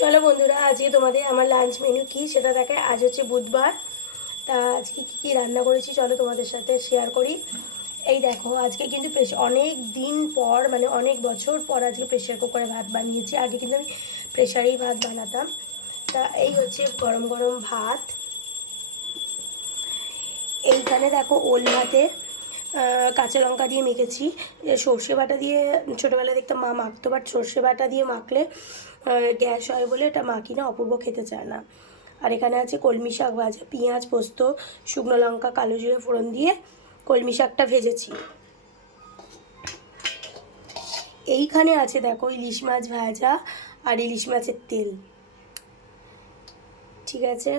চলো বন্ধুরা, আজকে তোমাদের আমার লাঞ্চ মেনু কী সেটা দেখায়। আজ হচ্ছে বুধবার। তা আজকে কী কী রান্না করেছি চলো তোমাদের সাথে শেয়ার করি। এই দেখো, আজকে কিন্তু অনেক দিন পর, মানে অনেক বছর পর আজকে প্রেশার কুকারে ভাত বানিয়েছি। আগে কিন্তু আমি প্রেশারেই ভাত বানাতাম। তা এই হচ্ছে গরম গরম ভাত। এইখানে দেখো ওল ভাতে কাঁচা লঙ্কা দিয়ে মেখেছি। সর্ষে বাটা দিয়ে ছোটোবেলায় দেখতাম মা মাখতো, বাট সর্ষে বাটা দিয়ে মাখলে গ্যাস হয় বলে এটা মাখি না, অপূর্ব খেতে চায় না। আর এখানে আছে কলমি শাক ভাজা, পেঁয়াজ পোস্ত শুকনো লঙ্কা কালো জিরে ফোড়ন দিয়ে কলমি শাকটা ভেজেছি। এইখানে আছে দেখো ইলিশ মাছ ভাজা আর ইলিশ মাছের তেল। ঠিক আছে,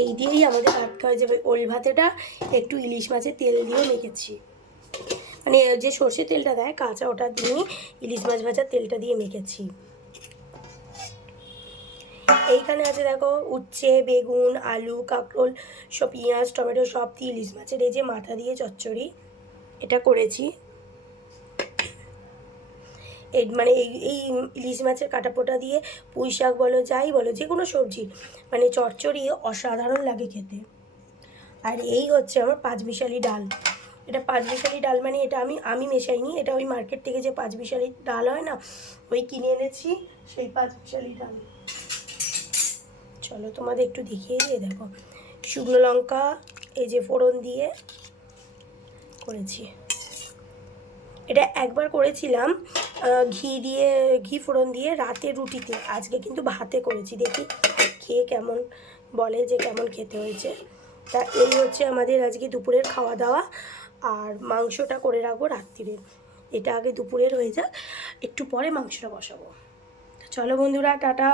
এই দিয়েই আমাদের ভাত খাওয়া যাবে। ওল ভাতেটা একটু ইলিশ মাছের তেল দিয়েও মেখেছি, মানে যে সর্ষে তেলটা দেয় কাঁচা, ওটা দিয়ে ইলিশ মাছ ভাজার তেলটা দিয়ে মেখেছি। এইখানে আছে দেখো উচ্ছে বেগুন আলু কাঁকরোল সব পেঁয়াজ টমেটো সব দিয়ে ইলিশ মাছের এই যে মাথা দিয়ে চচ্চড়ি এটা করেছি। এই মানে এই ইলিশ মাছের কাটাপোটা দিয়ে পুঁই শাক বলো যাই বলো, যে কোনো সবজি মানে চচ্চড়ি অসাধারণ লাগে খেতে। আর এই হচ্ছে আমার পাঁচমিশালি ডাল। এটা পাঁচমিশালি ডাল মানে এটা আমি মেশাইনি, এটা ওই মার্কেট থেকে যে পাঁচমিশালি ডাল হয় না, ওই কিনে এনেছি সেই পাঁচমিশালি ডাল। চলো তোমাদের একটু দেখিয়ে দিয়ে, দেখো শুকনো লঙ্কা এই যে ফোড়ন দিয়ে করেছি। এটা একবার করেছিলাম ঘি ফোড়ন দিয়ে রাতে রুটিতে, আজকে কিন্তু ভাতে করেছি। দেখি খেয়ে কেমন বলে, যে কেমন খেতে হয়েছে। তা এই হচ্ছে আমাদের আজকে দুপুরের খাওয়া দাওয়া। আর মাংসটা করে রাখবো রাত্রিরে, এটা আগে দুপুরের হয়ে যাক, একটু পরে মাংসটা বসাবো। চলো বন্ধুরা, টাটা।